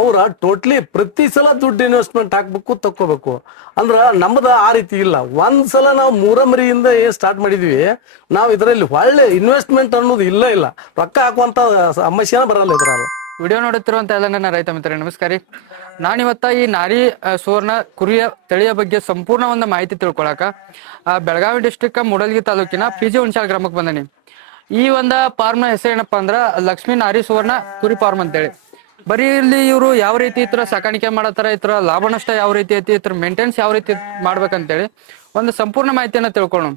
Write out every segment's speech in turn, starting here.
ಅವ್ರ ಟೋಟ್ಲಿ ಪ್ರತಿ ಸಲ ದುಡ್ಡು ಇನ್ವೆಸ್ಟ್ಮೆಂಟ್ ಹಾಕ್ಬೇಕು ತಕ್ಕೋಬೇಕು ಅಂದ್ರ ನಮ್ದ ಆ ರೀತಿ ಇಲ್ಲ. ಒಂದ್ಸಲ ನಾವು ಮೂರಮರಿಯಿಂದ ಏನ್ ಸ್ಟಾರ್ಟ್ ಮಾಡಿದ್ವಿ, ನಾವ್ ಇದರಲ್ಲಿ ಒಳ್ಳೆ ಇನ್ವೆಸ್ಟ್ಮೆಂಟ್ ಅನ್ನೋದು ಇಲ್ಲ ರೊಕ್ಕ ಹಾಕುವಂತ ಸಮಸ್ಯೆನ ಬರಲ್ಲ ಇದ್ರಲ್ಲ. ವಿಡಿಯೋ ನೋಡುತ್ತಿರುವಂತ ಎಲ್ಲ ನನ್ನ ರೈತ ಮಿತ್ರರೇ ನಮಸ್ಕಾರ. ನಾನಿವತ್ತ ಈ ನಾರಿ ಸುವರ್ಣ ಕುರಿಯ ತಳಿಯ ಬಗ್ಗೆ ಸಂಪೂರ್ಣ ಒಂದು ಮಾಹಿತಿ ತಿಳ್ಕೊಳಕ ಬೆಳಗಾವಿ ಡಿಸ್ಟ್ರಿಕ್ಟ್ ಮೂಡಲಗಿ ತಾಲೂಕಿನ PG ಹುಣಸಾಳ ಗ್ರಾಮಕ್ಕೆ ಬಂದನಿ. ಈ ಒಂದು ಫಾರ್ಮ್ ನ ಹೆಸರು ಏನಪ್ಪಾ ಅಂದ್ರ ಲಕ್ಷ್ಮೀ ನಾರಿ ಸುವರ್ಣ ಕುರಿ ಫಾರ್ಮ್ ಅಂತೇಳಿ. ಬರೀ ಇಲ್ಲಿ ಇವರು ಯಾವ ರೀತಿ ಇತರ ಸಾಕಾಣಿಕೆ ಮಾಡತ್ತಾರ, ಇತರ ಲಾಭ ನಷ್ಟ ಯಾವ ರೀತಿ ಐತಿ, ಇತರ ಮೇಂಟೆನ್ಸ್ ಯಾವ ರೀತಿ ಮಾಡ್ಬೇಕಂತೇಳಿ ಒಂದು ಸಂಪೂರ್ಣ ಮಾಹಿತಿಯನ್ನ ತಿಳ್ಕೊಳ್ಳೋಣ.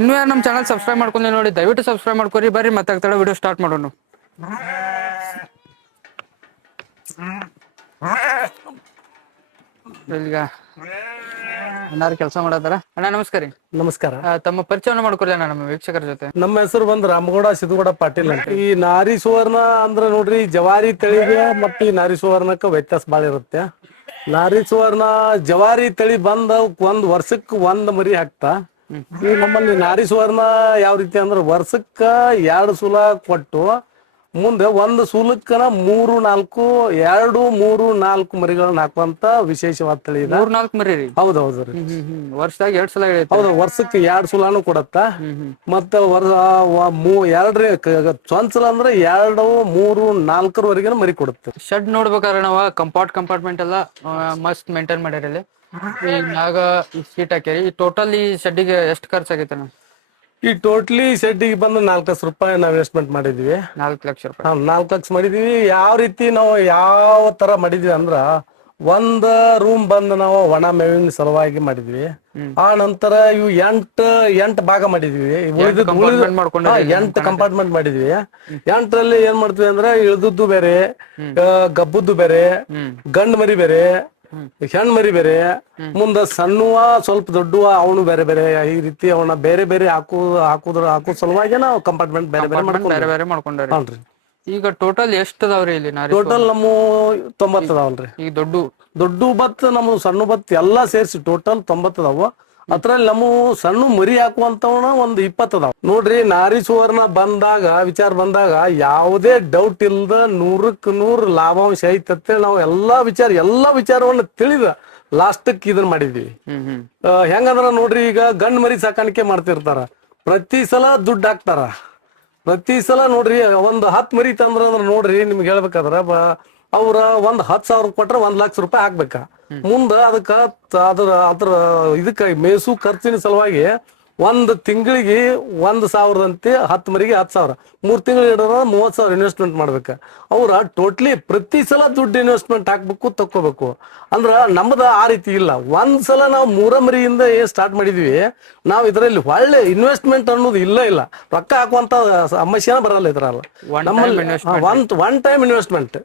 ಇನ್ನೂ ಯಾರು ನಮ್ಮ ಚಾನಲ್ ಸಬ್ಸ್ಕ್ರೈಬ್ ಮಾಡ್ಕೊಂಡು ನೋಡಿ, ದಯವಿಟ್ಟು ಸಬ್ಸ್ಕ್ರೈಬ್ ಮಾಡ್ಕೊರಿ. ಬರ್ರಿ ಮತ್ತೆ ವಿಡಿಯೋ ಸ್ಟಾರ್ಟ್ ಮಾಡೋಣ. ಈಗ ಅಣ್ಣಾರು ಕೆಲಸ ಮಾಡತ್ತಾರ. ಅಣ್ಣ ನಮಸ್ಕಾರ. ನಮಸ್ಕಾರ. ತಮ್ಮ ಪರಿಚಯವನ್ನು ಮಾಡ್ಕೊಡ್ಲಿ ಅಣ್ಣ ನಮ್ಮ ವೀಕ್ಷಕರ ಜೊತೆ. ನಮ್ಮ ಹೆಸರು ಬಂದ್ ರಾಮಗೌಡ ಸಿದ್ದುಗೌಡ ಪಾಟೀಲ್ ಅಂತ. ಈ ನಾರಿ ಸುವರ್ಣ ಅಂದ್ರ ನೋಡ್ರಿ, ಜವಾರಿ ತಳಿಗೆ ಮತ್ತೆ ಈ ನಾರಿ ಸುವರ್ಣಕ್ಕ ವ್ಯತ್ಯಾಸ ಬಾಳ ಇರುತ್ತೆ. ನಾರಿ ಸುವರ್ಣ ಜವಾರಿ ತಳಿ ಬಂದ ಒಂದ್ ವರ್ಷಕ್ಕ ಒಂದ್ ಮರಿ ಹಾಕ್ತಾ. ಈ ನಮ್ಮಲ್ಲಿ ನಾರಿ ಸುವರ್ಣ ಯಾವ ರೀತಿ ಅಂದ್ರ ವರ್ಷಕ್ಕ 2 ಸೂಲ ಕೊಟ್ಟು ಮುಂದೆ ಒಂದು ಸೂಲಕ್ಕನ 2-3-4 ಮರಿಗಳನ್ನ ಹಾಕುವಂತ ವಿಶೇಷವಾದ ತಳಿ ಇದೆ. 3-4 ಮರಿ ರೀ? ಹೌದೌದ್ರಿ. ವರ್ಷದಾಗ 2 ಸಲ ಹೌದು, ವರ್ಷಕ್ಕೆ 2 ಸೂಲಾನು ಕೊಡತ್ತ. ಮತ್ತ ಚೊಂಚಲ ಅಂದ್ರೆ 2-3-4 ಮರಿ ಕೊಡುತ್ತೆ. ಶೆಡ್ ನೋಡ್ಬೇಕಾದ್ರೆ ನಾವ ಕಂಪಾರ್ಟ್ಮೆಂಟ್ ಎಲ್ಲ ಮಸ್ತ್ ಮೇಂಟೈನ್ ಮಾಡ್ಯಾರ. ಇಲ್ಲಿ ಈಗ ಸೀಟ್ ಹಾಕ್ಯಾರಿ. ಈ ಟೋಟಲ್ ಈ ಶೆಡ್ಡಿಗೆ ಎಷ್ಟು ಖರ್ಚಾಗೈತೆ? ಈ ಟೋಟ್ಲಿ ಶೆಡ್ಡಿಗೆ ಬಂದು 4 ಲಕ್ಷ ರೂಪಾಯಿ ನಾವು ಇನ್ವೆಸ್ಟ್ಮೆಂಟ್ ಮಾಡಿದ್ವಿ. 4 ಲಕ್ಷ ರೂಪಾಯಿ? 4 ಲಕ್ಷ ಮಾಡಿದ್ವಿ. ಯಾವ ರೀತಿ ನಾವು ಯಾವ ತರ ಮಾಡಿದ್ವಿ ಅಂದ್ರ, ಒಂದ್ ರೂಮ್ ಬಂದು ನಾವು ಒಣ ಮೇವಿನ ಸಲುವಾಗಿ ಮಾಡಿದ್ವಿ. ಆ ನಂತರ ಇವು 8 ಭಾಗ ಮಾಡಿದ್ವಿ. 8 ಕಂಪಾರ್ಟ್ಮೆಂಟ್ ಮಾಡಿದ್ವಿ. 8ರಲ್ಲಿ ಏನ್ ಮಾಡ್ತೀವಿ ಅಂದ್ರೆ, ಇಳ್ದದ್ದು ಬೇರೆ, ಗಬ್ಬದ್ದು ಬೇರೆ, ಗಂಡ್ ಮರಿ ಬೇರೆ, ಹೆಣ್ ಮರಿ ಬೇರೆ, ಮುಂದ ಸಣ್ಣವ ಸ್ವಲ್ಪ ದೊಡ್ಡವ ಅವನು ಬೇರೆ ಬೇರೆ, ಈ ರೀತಿ ಅವನ ಬೇರೆ ಬೇರೆ ಹಾಕೋ ಸಲುವಾಗಿ ನಾವು ಕಂಪಾರ್ಟ್ಮೆಂಟ್ ಬೇರೆ ಬೇರೆ ಮಾಡ್ಕೊಂಡ್ರಿ. ಈಗ ಟೋಟಲ್ ಎಷ್ಟು ಅದಾವ್ರಿ ಇಲ್ಲಿ? ಟೋಟಲ್ ನಮ್ಮ 90 ಅದಾವಲ್ರಿ. ಈಗ ದೊಡ್ಡ ಬತ್ ನಮ್ಮ ಸಣ್ಣ ಬತ್ ಎಲ್ಲಾ ಸೇರಿಸಿ ಟೋಟಲ್ 90 ಅದಾವ. ಅದ್ರಲ್ಲಿ ನಮ್ಮ ಸಣ್ಣ ಮರಿ ಹಾಕುವಂತವನ ಒಂದು 20 ಅದಾವ ನೋಡ್ರಿ. ನಾರಿ ಸುವರ್ಣ ವಿಚಾರ ಬಂದಾಗ ಯಾವುದೇ ಡೌಟ್ ಇಲ್ದ 100ಕ್ಕೆ 100 ಲಾಭಾಂಶ ಐತತ್ತೆ. ನಾವು ಎಲ್ಲಾ ವಿಚಾರವನ್ನ ತಿಳಿದ ಲಾಸ್ಟಕ್ ಇದನ್ನ ಮಾಡಿದ್ವಿ. ಹೆಂಗಂದ್ರ ನೋಡ್ರಿ, ಈಗ ಗಂಡ್ ಮರಿ ಸಾಕಾಣಿಕೆ ಮಾಡ್ತಿರ್ತಾರ, ಪ್ರತಿ ಸಲ ದುಡ್ಡು ಹಾಕ್ತಾರ. ಪ್ರತಿ ಸಲ ನೋಡ್ರಿ, ಒಂದ್ 10 ಮರಿ ತಂದ್ರ ನೋಡ್ರಿ, ನಿಮ್ಗೆ ಹೇಳ್ಬೇಕಾದ್ರ ಅವ್ರ 10,000 ಕೊಟ್ರ 1 ಲಕ್ಷ ರೂಪಾಯಿ ಹಾಕ್ಬೇಕ. ಮುಂದ ಅದ್ರ ಇದಕ್ಕ ಮೇಸು ಖರ್ಚಿನ ಸಲುವಾಗಿ 1 ತಿಂಗಳಿಗೆ 1,000 ಅಂತೆ, 10 ಮರಿಗೆ 10,000, 3 ತಿಂಗಳು ಇಡೋದ್ರ 30,000 ಇನ್ವೆಸ್ಟ್ಮೆಂಟ್ ಮಾಡ್ಬೇಕ. ಅವ್ರ ಟೋಟ್ಲಿ ಪ್ರತಿ ಸಲ ದುಡ್ಡು ಇನ್ವೆಸ್ಟ್ಮೆಂಟ್ ಹಾಕ್ಬೇಕು ತಕ್ಕೋಬೇಕು ಅಂದ್ರ ನಮ್ದ ಆ ರೀತಿ ಇಲ್ಲ. ಒಂದ್ಸಲ ನಾವು ಮೂರಮರಿಯಿಂದ ಏನ್ ಸ್ಟಾರ್ಟ್ ಮಾಡಿದ್ವಿ, ನಾವ್ ಇದರಲ್ಲಿ ಒಳ್ಳೆ ಇನ್ವೆಸ್ಟ್ಮೆಂಟ್ ಅನ್ನೋದು ಇಲ್ಲ ರೊಕ್ಕ ಹಾಕುವಂತ ಸಮಸ್ಯೆನ ಬರಲ್ಲ ಇದ್ರಲ್ಲ. ಒನ್ ಟೈಮ್ ಇನ್ವೆಸ್ಟ್ಮೆಂಟ್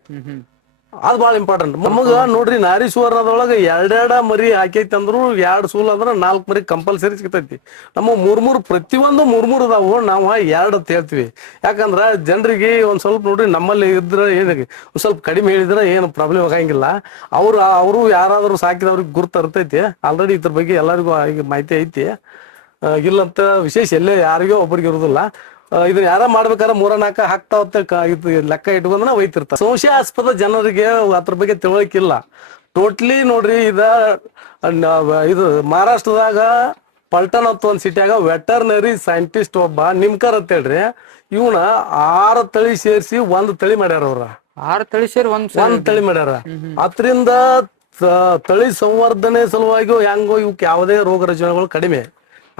ಅದ್ ಬಾಳ ಇಂಪಾರ್ಟೆಂಟ್ ನಮಗ. ನೋಡ್ರಿ, ನಾರಿ ಸುವರ್ಣದೊಳಗ 2 ಮರಿ ಹಾಕೈತಿ ಅಂದ್ರು 2 ಸೂಲ್ ಅಂದ್ರ 4 ಮರಿ ಕಂಪಲ್ಸರಿ ಸಿಗ್ತೈತಿ. ನಮ್ಮ 3 ಪ್ರತಿಯೊಂದು 3 ಅದಾವು. ನಾವು 2 ಅಂತ ಹೇಳ್ತೀವಿ. ಯಾಕಂದ್ರ ಜನರಿಗೆ ಒಂದ್ ಸ್ವಲ್ಪ ನೋಡ್ರಿ, ನಮ್ಮಲ್ಲಿ ಇದ್ರ ಒಂದ್ ಸ್ವಲ್ಪ ಕಡಿಮೆ ಹೇಳಿದ್ರ ಏನು ಪ್ರಾಬ್ಲಮ್ ಆಗಂಗಿಲ್ಲ. ಅವರು ಯಾರಾದ್ರೂ ಸಾಕಿದವ್ರಿಗೆ ಗುರ್ತ ಇರ್ತೈತಿ. ಆಲ್ರೆಡಿ ಇದ್ರ ಬಗ್ಗೆ ಎಲ್ಲರಿಗೂ ಈಗ ಮಾಹಿತಿ ಐತಿ. ಇಲ್ಲಂತ ವಿಶೇಷ ಎಲ್ಲೇ ಯಾರಿಗೋ ಒಬ್ಬರಿಗೆ ಇರುದಿಲ್ಲ. ಇದನ್ನ ಯಾರ ಮಾಡ್ಬೇಕಾದ್ರೆ 3-4 ಹಾಕ್ತಾ ಲೆಕ್ಕ ಇಟ್ಕೊಂಡ ಒಯ್ತಿರ್ತಾರೆ. ಸಂಶಯಾಸ್ಪದ ಜನರಿಗೆ ಅದ್ರ ಬಗ್ಗೆ ತಿಳುವಳಿಕಿಲ್ಲ. ಟೋಟ್ಲಿ ನೋಡ್ರಿ, ಇದು ಮಹಾರಾಷ್ಟ್ರದಾಗ ಪಲ್ಟನ್ ಅಂತ ಒಂದ್ ಸಿಟಿಯಾಗ ವೆಟರ್ನರಿ ಸೈಂಟಿಸ್ಟ್ ಒಬ್ಬ ನಿಮ್ಕರ್ ಅಂತ ಹೇಳ್ರಿ, ಇವನ 6 ತಳಿ ಸೇರಿಸಿ 1 ತಳಿ ಮಾಡ್ಯಾರ. ಅವ್ರ 6 ತಳಿ ಸೇರಿ 1 ತಳಿ ಮಾಡ್ಯಾರ. ಅದ್ರಿಂದ ತಳಿ ಸಂವರ್ಧನೆ ಸಲುವಾಗಿ ಹೆಂಗೋ ಇವಕ್ ಯಾವುದೇ ರೋಗ ರುಜಿನಗಳು ಕಡಿಮೆ.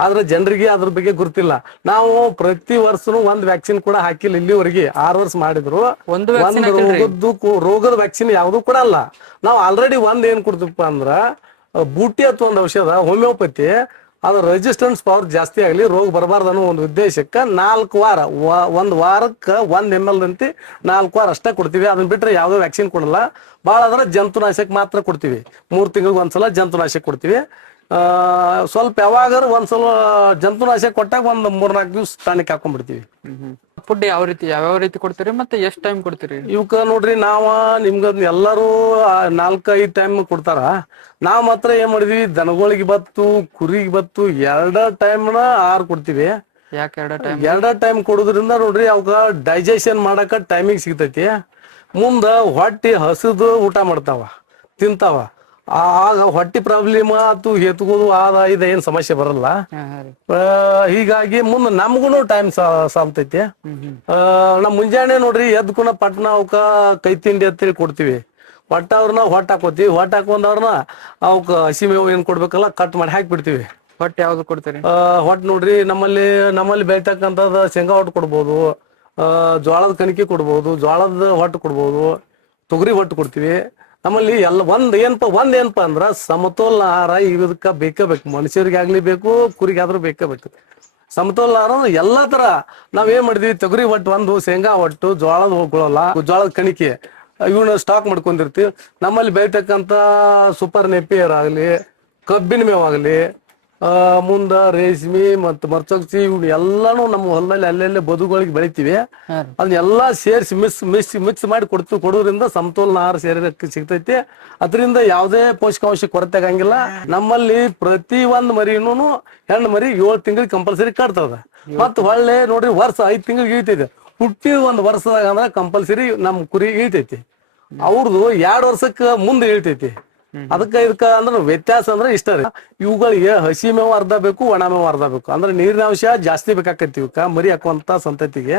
ಆದ್ರೆ ಜನರಿಗೆ ಅದ್ರ ಬಗ್ಗೆ ಗುರ್ತಿಲ್ಲ. ನಾವು ಪ್ರತಿ ವರ್ಷನು 1 ವ್ಯಾಕ್ಸಿನ್ ಕೂಡ ಹಾಕಿಲ್ಲ ಇಲ್ಲಿವರೆಗೆ. 6 ವರ್ಷ ಮಾಡಿದ್ರು ರೋಗದ ವ್ಯಾಕ್ಸಿನ್ ಯಾವ್ದು ಕೂಡ ಅಲ್ಲ. ನಾವು ಆಲ್ರೆಡಿ ಏನ್ ಕೊಡ್ತೀವಪ್ಪ ಅಂದ್ರ, ಬೂಟಿ ಅಥವಾ ಒಂದು ಔಷಧ ಹೋಮಿಯೋಪತಿ, ಅದ್ರ ರೆಸಿಸ್ಟೆನ್ಸ್ ಪವರ್ ಜಾಸ್ತಿ ಆಗ್ಲಿ, ರೋಗ ಬರಬಾರ್ದು ಅನ್ನೋ ಒಂದು ಉದ್ದೇಶಕ್ಕೆ 4 ವಾರ, 1 ವಾರಕ್ಕೆ 1 ml ಅಂತಿ 4 ವಾರ ಅಷ್ಟೇ ಕೊಡ್ತೀವಿ. ಅದನ್ನ ಬಿಟ್ರೆ ಯಾವ್ದೋ ವ್ಯಾಕ್ಸಿನ್ ಕೊಡಲ್ಲ. ಭಾಳ ಆದ್ರೆ ಜಂತುನಾಶಕ ಮಾತ್ರ ಕೊಡ್ತೀವಿ. 3 ತಿಂಗಳಿಗೆ 1 ಸಲ ಜಂತುನಾಶಕ ಕೊಡ್ತೀವಿ. ಸ್ವಲ್ಪ ಯಾವಾಗಾರ ಒಂದ್ಸಲ ಜಂತುನಾಶಕ ಕೊಟ್ಟಾಗ 3-4 ದಿವಸ ಟಾನಿಕ್ ಹಾಕೊಂಡ್ಬಿಡ್ತೀವಿ. ಫುಡ್ ಯಾವ್ಯಾವ ರೀತಿ ಕೊಡ್ತೀರಿ ಮತ್ತೆ ಎಷ್ಟು ಟೈಮ್ ಕೊಡ್ತೀರಿ? ಇವಕ್ಕ ನೋಡ್ರಿ, ನಿಮ್ಗ ಎಲ್ಲರೂ 4-5 ಟೈಮ್ ಕೊಡ್ತಾರ. ನಾವ್ ಮಾತ್ರ ಏನ್ ಮಾಡಿದ್ವಿ, ದನಗಳಿಗೆ ಬತ್ತು, ಕುರಿಗೆ ಬತ್ತು, 2 ಟೈಮ್ನ 6 ಕೊಡ್ತೀವಿ. ಯಾಕೆ 2 ಟೈಮ್? 2 ಟೈಮ್ ಕೊಡೋದ್ರಿಂದ ನೋಡ್ರಿ, ಅವಕ್ಕ ಡೈಜೆಷನ್ ಮಾಡಕ ಟೈಮಿಂಗ್ ಸಿಗ್ತೈತಿ. ಮುಂದ ಹೊಟ್ಟಿ ಹಸಿದು ಊಟ ಮಾಡ್ತಾವ ತಿಂತಾವ. ಆಗ ಹೊಟ್ಟಿ ಪ್ರಾಬ್ಲಮ್ ಆತು ಎತ್ಕೋದು ಆದ ಇದ ಏನ್ ಸಮಸ್ಯೆ ಬರಲ್ಲ. ಹೀಗಾಗಿ ಮುಂದೆ ನಮ್ಗುನು ಟೈಮ್ ಸಾಲ್ತೈತಿ. ನಮ್ ಮುಂಜಾನೆ ನೋಡ್ರಿ ಎದ್ಕುನ ಪಟ್ನ ಅವಕ್ಕ ಕೈ ತಿಂಡಿ ಅಂತೇಳಿ ಕೊಡ್ತೀವಿ. ಹೊಟ್ಟ ಅವ್ರನ್ನ ಹೊಟ್ಟ ಹಾಕೋತೀವಿ. ಹೊಟ್ಟ ಹಾಕೊಂಡವ್ರನ್ನ ಅವಕ್ಕ ಹಸಿ ಮೇವು ಏನ್ ಕೊಡ್ಬೇಕಲ್ಲ ಕಟ್ ಮಾಡಿ ಹಾಕಿ ಬಿಡ್ತೀವಿ. ಹೊಟ್ಟೆ ಯಾವ್ದು ಕೊಡ್ತೀರಿ? ಹೊಟ್ಟ ನೋಡ್ರಿ ನಮ್ಮಲ್ಲಿ ಬೆಳಿತಕ್ಕಂಥದ್ದು ಶೇಂಗಾ ಹೊಟ್ಟು ಕೊಡ್ಬೋದು, ಜೋಳದ ಕಣಿಕೆ ಕೊಡ್ಬೋದು, ಜೋಳದ ಹೊಟ್ಟು ಕೊಡ್ಬೋದು, ತೊಗರಿ ಹೊಟ್ಟು ಕೊಡ್ತೀವಿ. ನಮ್ಮಲ್ಲಿ ಎಲ್ಲ ಒಂದ್ ಏನಪ್ಪಾ ಅಂದ್ರ ಸಮತೋಲನ ಆಹಾರ ಇದಕ್ಕ ಬೇಕೇ ಬೇಕು. ಮನುಷ್ಯರಿಗೆ ಆಗ್ಲಿ ಬೇಕು, ಕುರಿಗಾದ್ರೂ ಬೇಕೇ ಬೇಕು. ಸಮತೋಲನ ಆಹಾರ ಎಲ್ಲಾ ತರ ನಾವ್ ಏನ್ ಮಾಡಿದ್ವಿ, ತೊಗರಿ ಹೊಟ್ಟು ಒಂದು, ಶೇಂಗಾ ಹೊಟ್ಟು, ಜೋಳದ ಹೋಗ್ಕೊಳ್ಳಲ್ಲ, ಜೋಳದ ಕಣಿಕೆ ಇವನ್ನ ಸ್ಟಾಕ್ ಮಾಡ್ಕೊಂಡಿರ್ತೀವಿ. ನಮ್ಮಲ್ಲಿ ಬೆಳಿತಕ್ಕಂತ ಸೂಪರ್ ನೆಪಿಯರ್ ಆಗ್ಲಿ, ಕಬ್ಬಿನ ಮೇವಾಗ್ಲಿ, ಮುಂದ ರೇಷ್ಮಿ ಮತ್ತು ಮರ್ಚಕ್ಸಿ ಇವ್ನ ಎಲ್ಲಾನು ನಮ್ಮ ಹೊಲದಲ್ಲಿ ಅಲ್ಲೆಲ್ಲೇ ಬದುಗಳಿಗೆ ಬೆಳಿತೀವಿ. ಅದನ್ನೆಲ್ಲಾ ಸೇರಿಸಿ ಮಿಕ್ಸ್ ಮಾಡಿ ಕೊಡೋದ್ರಿಂದ ಸಮತೋಲನ ಆಹಾರ ಶರೀರಕ್ಕೆ ಸಿಗ್ತೈತಿ. ಅದರಿಂದ ಯಾವುದೇ ಪೋಷಕಾಂಶ ಕೊರತೆ ಆಗಂಗಿಲ್ಲ. ನಮ್ಮಲ್ಲಿ ಪ್ರತಿ ಒಂದ್ ಮರಿನೂ ಹೆಣ್ಣು ಮರಿ 7 ತಿಂಗಳಿಗೆ ಕಂಪಲ್ಸರಿ ಕಟ್ತದ. ಮತ್ ಒಳ್ಳೆ ನೋಡ್ರಿ ವರ್ಷ 5 ತಿಂಗಳಿಗೆ ಇಳ್ತೈತಿ. ಹುಟ್ಟಿದ 1 ವರ್ಷದಾಗ ಅಂದ್ರ ಕಂಪಲ್ಸರಿ ನಮ್ ಕುರಿ ಇಳ್ತೈತಿ. ಅವ್ರದ್ದು 2 ವರ್ಷಕ್ಕ ಮುಂದೆ ಇಳ್ತೈತಿ. ಇದಕ್ಕ ಅಂದ್ರ ವ್ಯತ್ಯಾಸ ಅಂದ್ರೆ ಇಷ್ಟ ರೀ. ಇವುಗಳಿಗೆ ಹಸಿ ಮೇವು ಅರ್ಧ ಬೇಕು, ಒಣ ಮೇವು ಅರ್ಧ ಬೇಕು. ಅಂದ್ರೆ ನೀರಿನ ಅಂಶ ಜಾಸ್ತಿ ಬೇಕಾಕೈತಿ ಇವಕ್ಕ ಮರಿ ಹಾಕುವಂತ ಸಂತತಿಗೆ.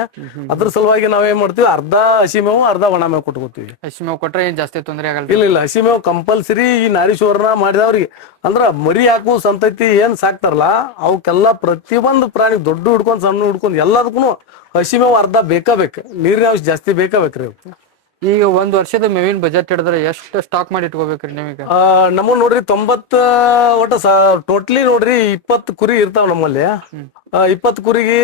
ಅದ್ರ ಸಲುವಾಗಿ ನಾವೇನ್ ಮಾಡ್ತೀವಿ, ಅರ್ಧ ಹಸಿ ಮೇವು ಅರ್ಧ ಒಣ ಮೇವು ಕೊಟ್ಕೋತೀವಿ. ಹಸಿ ಮೇವು ಕೊಟ್ರೆ ಏನ್ ಜಾಸ್ತಿ ತೊಂದರೆ ಆಗಲ್ಲ? ಇಲ್ಲ, ಹಸಿ ಮೇವು ಕಂಪಲ್ಸರಿ. ಈ ನಾರಿ ಸುವರ್ಣ ಮಾಡಿದವ್ರಿಗೆ ಅಂದ್ರ ಮರಿ ಹಾಕುವ ಸಂತತಿ ಏನ್ ಸಾಕ್ತಾರಲ್ಲ ಅವಕ್ಕೆಲ್ಲ ಪ್ರತಿಯೊಂದು ಪ್ರಾಣಿ ದೊಡ್ಡ ಹಿಡ್ಕೊಂಡ್ ಸಣ್ಣ ಹಿಡ್ಕೊಂಡ್ ಎಲ್ಲದಕ್ಕೂ ಹಸಿ ಮೇವು ಅರ್ಧ ಬೇಕು. ನೀರಿನ ಅಂಶ ಜಾಸ್ತಿ ಬೇಕ್ರಿ. ಈಗ 1 ವರ್ಷದ ಮೇವಿನ ಬಜೆಟ್ ಹಿಡಿದ್ರೆ ಎಷ್ಟು ಸ್ಟಾಕ್ ಮಾಡಿ ಇಟ್ಕೋಬೇಕ್ರಿ ನಿಮಗೆ? ನಮ್ಮ ನೋಡ್ರಿ 90 ಒಟ್ಟ ಟೋಟಲಿ ನೋಡ್ರಿ 20 ಕುರಿ ಇರ್ತಾವ ನಮ್ಮಲ್ಲಿ. 20 ಕುರಿಗೆ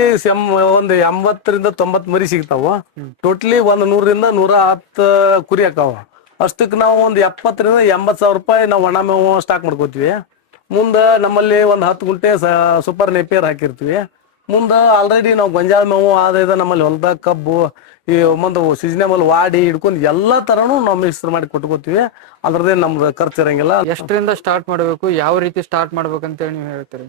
ಒಂದ್ 80ರಿಂದ 90 ಮರಿ ಸಿಗ್ತಾವ. ಟೋಟಲಿ 100 ರಿಂದ 110 ಕುರಿ ಹಾಕಾವ. ಅಷ್ಟಕ್ಕೆ ನಾವು ಒಂದ್ 70ರಿಂದ 80 ಸಾವಿರ ರೂಪಾಯಿ ನಾವು ಒಣ ಮೇವು ಸ್ಟಾಕ್ ಮಾಡ್ಕೋತೀವಿ. ಮುಂದ ನಮ್ಮಲ್ಲಿ ಒಂದ್ 10 ಗುಂಟೆ ಸೂಪರ್ ನೆಪಿಯರ್ ಹಾಕಿರ್ತೀವಿ. ಮುಂದ ಆಲ್ರೆಡಿ ನಾವು ಗೊಂಜಾಳ ಮೇವು ಆದ ನಮ್ಮಲ್ಲಿ ಹೊಲದಾಗ ಕಬ್ಬು ಈ ಒಂದು ಸೀಸನೇಬಲ್ ವಾಡಿ ಹಿಡ್ಕೊಂಡು ಎಲ್ಲಾ ತರನು ನಾವು ಮಿಕ್ಸ್ ಮಾಡಿ ಕೊಟ್ಕೋತೀವಿ. ಅದ್ರದೇ ನಮ್ದು ಖರ್ಚು ಇರಂಗಿಲ್ಲ. ಎಷ್ಟರಿಂದ ಸ್ಟಾರ್ಟ್ ಮಾಡ್ಬೇಕು, ಯಾವ ರೀತಿ ಸ್ಟಾರ್ಟ್ ಮಾಡ್ಬೇಕಂತೇಳಿ ನೀವು ಹೇಳ್ತೀರಿ?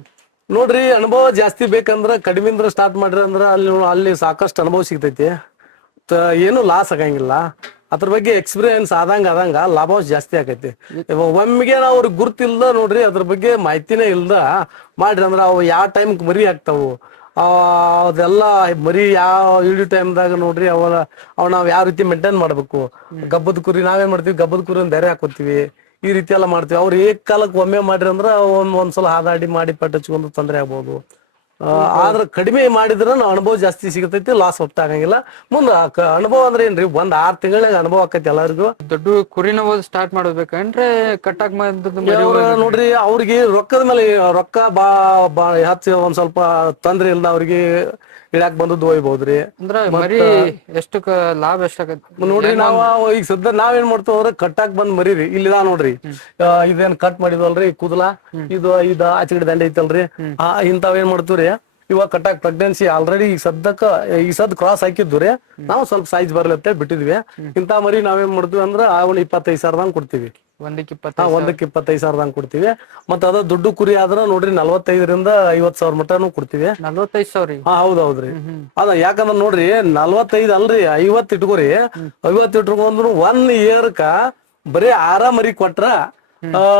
ನೋಡ್ರಿ, ಅನುಭವ ಜಾಸ್ತಿ ಬೇಕಂದ್ರ ಕಡಿಮೆಂದ್ರ ಸ್ಟಾರ್ಟ್ ಮಾಡ್ರಿ ಅಂದ್ರ ಅಲ್ಲಿ ಸಾಕಷ್ಟು ಅನುಭವ ಸಿಗ್ತೈತಿ. ಏನು ಲಾಸ್ ಆಗಂಗಿಲ್ಲ. ಅದ್ರ ಬಗ್ಗೆ ಎಕ್ಸ್ಪೀರಿಯನ್ಸ್ ಆದಂಗ ಲಾಭ ಜಾಸ್ತಿ ಆಗೈತಿ. ಒಮ್ಮೆಗೆ ನಾವು ಅವ್ರಿಗೆ ಗುರ್ತಿಲ್ದ ನೋಡ್ರಿ ಅದ್ರ ಬಗ್ಗೆ ಮಾಹಿತಿನೇ ಇಲ್ದ ಮಾಡ್ರಿ ಅಂದ್ರ ಅವು ಯಾವ ಟೈಮ್ ಮರಿ ಆಗ್ತಾವು, ಅದೆಲ್ಲ ಮರಿ ಯಾವ ಇಡೀ ಟೈಮ್ದಾಗ ನೋಡ್ರಿ ಅವ ನಾವ್ ಯಾವ ರೀತಿ ಮೇಂಟೈನ್ ಮಾಡ್ಬೇಕು. ಗಬ್ಬದ ಕುರಿ ನಾವೇನ್ ಮಾಡ್ತೀವಿ, ಗಬ್ಬದ ಕುರಿ ಬೇರೆ ಹಾಕೋತೀವಿ. ಈ ರೀತಿ ಎಲ್ಲ ಮಾಡ್ತೀವಿ. ಅವ್ರು ಕಾಲಕ್ಕೆ ಒಮ್ಮೆ ಮಾಡ್ರಿ ಅಂದ್ರ ಒಂದ್ಸಲ ಹಾದಾಡಿ ಮಾಡಿ ಪಟ್ಟ ಹಚ್ಕೊಂಡು ತೊಂದರೆ ಆಗ್ಬೋದು. ಆದ್ರ ಕಡಿಮೆ ಮಾಡಿದ್ರ ನಾವು ಅನುಭವ ಜಾಸ್ತಿ ಸಿಗತೈತಿ, ಲಾಸ್ ಆಗಂಗಿಲ್ಲ. ಮುಂದ ಅನುಭವ ಅಂದ್ರೆ ಏನ್ರಿ, 6 ತಿಂಗಳಿಗೆ ಅನುಭವ ಆಕೈತಿ ಎಲ್ಲರಿಗೂ. ದೊಡ್ಡ ಕುರಿನ ಸ್ಟಾರ್ಟ್ ಮಾಡ್ಬೇಕಂದ್ರೆ ಕಟ್ಟಾಕ್ ನೋಡ್ರಿ, ಅವ್ರಿಗೆ ರೊಕ್ಕದ ಮೇಲೆ ರೊಕ್ಕ ಬಾ ಹೆಚ್ಚು ಒಂದ್ ಸ್ವಲ್ಪ ತೊಂದ್ರೆ ಇಲ್ದ ಅವ್ರಿಗೆ ಇಳಾಕ್ ಬಂದದ್ದು ಒಯ್ಬಹುದ್ರಿ. ಅಂದ್ರ ಮರಿ ಎಷ್ಟು ಲಾಭ ಎಷ್ಟಾಗತ್ತೆ ನೋಡ್ರಿ. ಈಗ ಸದ್ಯ ನಾವೇನ್ ಮಾಡ್ತೇವ್ರ, ಕಟ್ಟಾಕ್ ಬಂದ್ ಮರಿರಿ ಇಲ್ಲಿದ ನೋಡ್ರಿ. ಇದೇನ್ ಕಟ್ ಮಾಡಿದ್ವಲ್ರಿ ಕೂದಲ, ಇದು ಆಚೆಗಡೆ ದಂಡೆ ಐತಲ್ರಿ, ಇಂತಾವ್ ಏನ್ ಮಾಡ್ತೀವ್ರಿ, ಇವಾಗ ಕಟ್ಟಾಕ್ ಪ್ರೆಗ್ನೆನ್ಸಿ ಆಲ್ರೆಡಿ ಈ ಸದ್ ಕ್ರಾಸ್ ಹಾಕಿದ್ವಿ. ನಾವು ಸ್ವಲ್ಪ ಸೈಜ್ ಬರ್ಲತ್ತೆ ಬಿಟ್ಟಿದ್ವಿ. ಇಂತ ಮರಿ ನಾವೇನ್ ಮಾಡ್ತೀವಿ ಅಂದ್ರ ಅವ್ನ 25 ಸಾವಿರದಂಗ್ ಕೊಡ್ತೀವಿ. ಒಂದಕ್ಕೆ 25 ಸಾವಿರದಂಗ್ ಕೊಡ್ತೀವಿ. ಮತ್ತ ಅದ ದುಡ್ಡು ಕುರಿ ಆದ್ರ ನೋಡ್ರಿ 45ರಿಂದ 50 ಸಾವಿರ ಮಟನು ಕೊಡ್ತೀವಿ. 45 ಸಾವಿರ? ಹೌದೌದ್ರಿ. ಅದ ಯಾಕಂದ್ರ ನೋಡ್ರಿ 45 ಅಲ್ರಿ, 50 ಇಟ್ಕೋರಿ. 50 ಇಟ್ಕೊಂಡ್ರು 1 ಇಯರ್ಕ ಬರೀ 6 ಮರಿ ಕೊಟ್ರ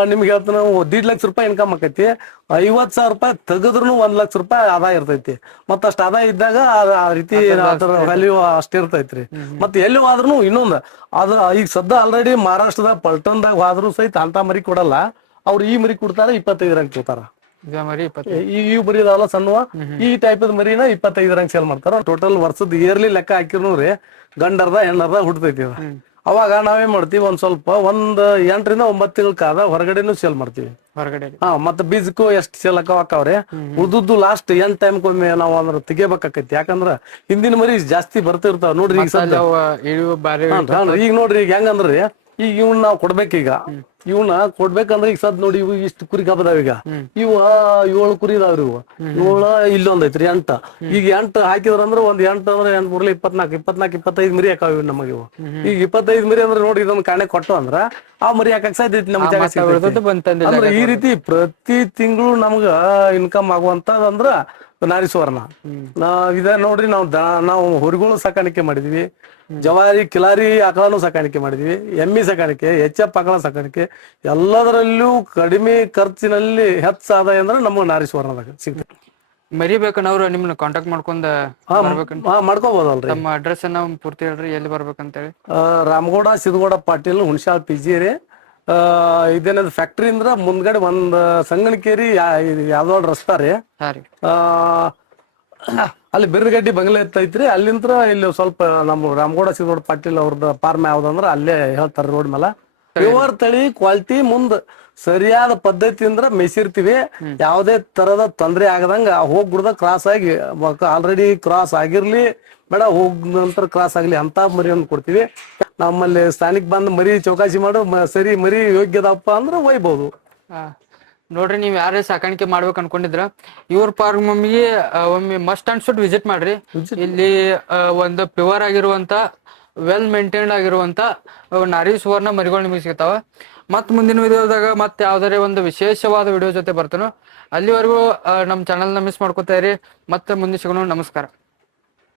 ನಿಮ್ಗೆ ಹೇಳ್ತಾನ 1.5 ಲಕ್ಷ ರೂಪಾಯಿ ಇನ್ಕಮ್ ಆಕೈತಿ. 50 ಸಾವಿರ ರೂಪಾಯಿ ತೆಗದ್ರೂ 1 ಲಕ್ಷ ರೂಪಾಯಿ ಆದಾಯ ಇರ್ತೈತಿ. ಮತ್ತ ಅಷ್ಟ ಆದಾಯ ಇದ್ದಾಗ ಆ ರೀತಿ ವ್ಯಾಲ್ಯೂ ಅಷ್ಟ ಇರ್ತೈತ್ರಿ. ಮತ್ ಎಲ್ಲಿ ಹೋದ್ರು ಇನ್ನೊಂದ್ ಈಗ ಸದ್ದ ಆಲ್ರೆಡಿ ಮಹಾರಾಷ್ಟ್ರದಾಗ ಪಲ್ಟನ್ದಾಗ ಹೋದ್ರು ಸಹಿತ ಅಂತ ಮರಿ ಕೊಡಲ್ಲ. ಅವ್ರು ಈ ಮರಿ ಕೊಡ್ತಾರ 25 ರಂಗ್ ಕೊಡ್ತಾರ. ಈ ಮರಿ ಇದಾವಲ್ಲ ಸಣ್ಣವ, ಈ ಟೈಪ್ ಮರಿನ 25 ರಂಗ್ ಸೇಲ್ ಮಾಡ್ತಾರ. ಟೋಟಲ್ ವರ್ಷದ ಇಯರ್ಲಿ ಲೆಕ್ಕ ಹಾಕಿರ್ನೂರಿ ಗಂಡರ್ದ ಹೆಣ್ಣರ್ದ ಹುಡ್ತೈತಿ. ಅವಾಗ ನಾವೇನ್ ಮಾಡ್ತೀವಿ, ಒಂದ್ ಸ್ವಲ್ಪ 8ರಿಂದ 9 ತಿಂಗಳ ಕಾದ ಹೊರಗಡೆನು ಸೇಲ್ ಮಾಡ್ತೀವಿ. ಹೊರಗಡೆ ಮತ್ತ ಬೀಜಕ್ಕೂ ಎಷ್ಟ್ ಸೇಲ್ ಹಾಕಾವ್ರಿ. ಉದ್ದು ಲಾಸ್ಟ್ ಎಂಡ್ ಟೈಮ್ಗೊಮ್ಮೆ ನಾವು ಅದ್ರ ತೆಗಿಬೇಕಾಕೈತಿ. ಯಾಕಂದ್ರ ಹಿಂದಿನ ಮರಿ ಜಾಸ್ತಿ ಬರ್ತಿರ್ತಾವ ನೋಡ್ರಿ. ಈಗ ನೋಡ್ರಿ ಈಗ ಹೆಂಗಂದ್ರಿ, ಈಗ ಇವ್ನ ನಾವ್ ಕೊಡ್ಬೇಕೀಗ. ಇವನ್ನ ಕೊಡ್ಬೇಕಂದ್ರೆ ಈಗ ಸದ್ ನೋಡಿ, ಇವು ಇಷ್ಟು ಕುರಿ ಕಬ್ಬದಾವ. ಈಗ ಇವ 7 ಕುರಿ ಇದಾವ್ರಿ. ಇವು 7 ಇಲ್ಲೊಂದ್ ಐತ್ರಿ 8. ಈಗ 8 ಹಾಕಿದ್ರಂದ್ರ ಒಂದ್ 8 ಅಂದ್ರೆ 8 ಮೂರ್ಲಿ 24, 25 ಮರಿ ಹಾಕಾವ ನಮಗೆ ಇವು. ಈಗ 25 ಮರಿ ಅಂದ್ರೆ ನೋಡಿ ಇದೊಂದ್ ಕಾಣೆ ಕೊಟ್ಟು ಅಂದ್ರ ಆ ಮರಿ ಹಾಕಕ್ ಸಾಧ್ಯತೆ ನಮ್ಗೆ ಜಾಗ ಸಿಗ್ತೈತಿ. ಅಂದ್ರೆ ಈ ರೀತಿ ಪ್ರತಿ ತಿಂಗಳು ನಮ್ಗ ಇನ್ಕಮ್ ಆಗುವಂತದಂದ್ರ ನಾರಿ ಸುವರ್ಣ ಇದ ನೋಡ್ರಿ ನಾವು ಹೊರಿಗಳು ಸಾಕಾಣಿಕೆ ಮಾಡಿದ್ವಿ, ಜವಾರಿ ಕಿಲಾರಿ ಆಕಳನು ಸಾಕಾಣಿಕೆ ಮಾಡಿದ್ವಿ, ಎಮ್ಮಿ ಸಾಕಾಣಿಕೆ, ಎಚ್.ಎಫ್ ಆಕಳ ಸಾಕಾಣಿಕೆ, ಎಲ್ಲದರಲ್ಲೂ ಕಡಿಮೆ ಖರ್ಚಿನಲ್ಲಿ ಹೆಚ್ಚು ಆದಾಯ ಅಂದ್ರೆ ನಮಗೆ ನಾರಿ ಸುವರ್ಣದಾಗ ಸಿಗ್ತದೆ. ಮರಿ ಬೇಕನ್ನವ್ರು ನಿಮ್ನ ಕಾಂಟ್ಯಾಕ್ಟ್ ಮಾಡ್ಕೊಂಡ ಬರ್ಬೇಕಂತ ಮಾಡ್ಕೋಬಹುದಲ್ರಿ. ತಮ್ಮ ಅಡ್ರೆಸ್ ಅನ್ನ ಪೂರ್ತಿ ಹೇಳ್ರಿ, ಎಲ್ಲಿ ಬರ್ಬೇಕಂತೇಳಿ. ರಾಮಗೌಡ ಸಿದ್ಗೌಡ ಪಾಟೀಲ್ ಹುಣಸಾಳ್ PG ರೀ. ಇದೇನದ ಫ್ಯಾಕ್ಟ್ರಿ ಅಂದ್ರ ಮುಂದ್ಗಡೆ ಒಂದ್ ಸಂಗನಕೇರಿ ಯಾವ್ದೋ ರಸ್ತಾ ರೀ. ಹಾ ರೀ. ಅಲ್ಲಿ ಬಿರ್ಗಡ್ಡಿ ಬಂಗ್ಲೆ ಐತ್ರಿ. ಅಲ್ಲಿಂತ್ರ ಇಲ್ಲಿ ಸ್ವಲ್ಪ ನಮ್ಮ ರಾಮಗೌಡ ಸಿದ್ಗೌಡ ಪಾಟೀಲ್ ಅವ್ರದ್ದು ಫಾರ್ಮ್ ಯಾವ್ದಂದ್ರ ಅಲ್ಲೇ ಹೇಳ್ತಾರ ರೋಡ್ ಮೇಲೆ. ಪ್ಯೂರ್ ತಳಿ ಕ್ವಾಲಿಟಿ ಮುಂದ್ ಸರಿಯಾದ ಪದ್ಧತಿಯಿಂದ ಮೇಸಿರ್ತೀವಿ. ಯಾವುದೇ ತರದ ತೊಂದರೆ ಆಗದಂಗ ಹೋಗ್ಬಿಡ್ದ ಕ್ರಾಸ್ ಆಗಿ ಆಲ್ರೆಡಿ ಕ್ರಾಸ್ ಆಗಿರ್ಲಿ ಬೇಡ, ಹೋಗ್ ನಂತರ ಕ್ರಾಸ್ ಆಗ್ಲಿ ಅಂತ ಮರಿಯನ್ನು ಕೊಡ್ತೀವಿ. ನಮ್ಮಲ್ಲಿ ಸ್ಥಾನಿಕ್ ಬಂದ್ ಮರಿ ಚೌಕಾಸಿ ಮಾಡು, ಸರಿ ಮರಿ ಯೋಗ್ಯದಪ್ಪ ಅಂದ್ರೆ ಒಯ್ಬಹುದು. ನೋಡ್ರಿ, ನೀವ್ ಯಾರೇ ಸಾಕಾಣಿಕೆ ಮಾಡ್ಬೇಕು ಅನ್ಕೊಂಡಿದ್ರ ಇವ್ರ ಫಾರ್ಮ್ ಒಮ್ಮೆ ಮಸ್ಟ್ ಅಂಡ್ ಶುಡ್ ವಿಸಿಟ್ ಮಾಡ್ರಿ. ಇಲ್ಲಿ ಒಂದು ಪ್ಯೂರ್ ಆಗಿರುವಂತ ವೆಲ್ ಮೇಂಟೈನ್ಡ್ ಆಗಿರುವಂತ ನಾರಿ ಸುವರ್ಣ ಮರಿಗಳು ನಿಮಗೆ ಸಿಗ್ತಾವ. ಮತ್ ಮುಂದಿನ ವಿಡಿಯೋದಾಗ ಮತ್ತೆ ಯಾವ್ದಾರೆ ಒಂದು ವಿಶೇಷವಾದ ವಿಡಿಯೋ ಜೊತೆ ಬರ್ತಾನೋ. ಅಲ್ಲಿವರೆಗೂ ನಮ್ಮ ಚಾನಲ್ನ ಮಿಸ್ ಮಾಡ್ಕೊತಾ ಇರಿ. ಮತ್ತೆ ಮುಂದೆ ಸಿಗೋಣ. ನಮಸ್ಕಾರ.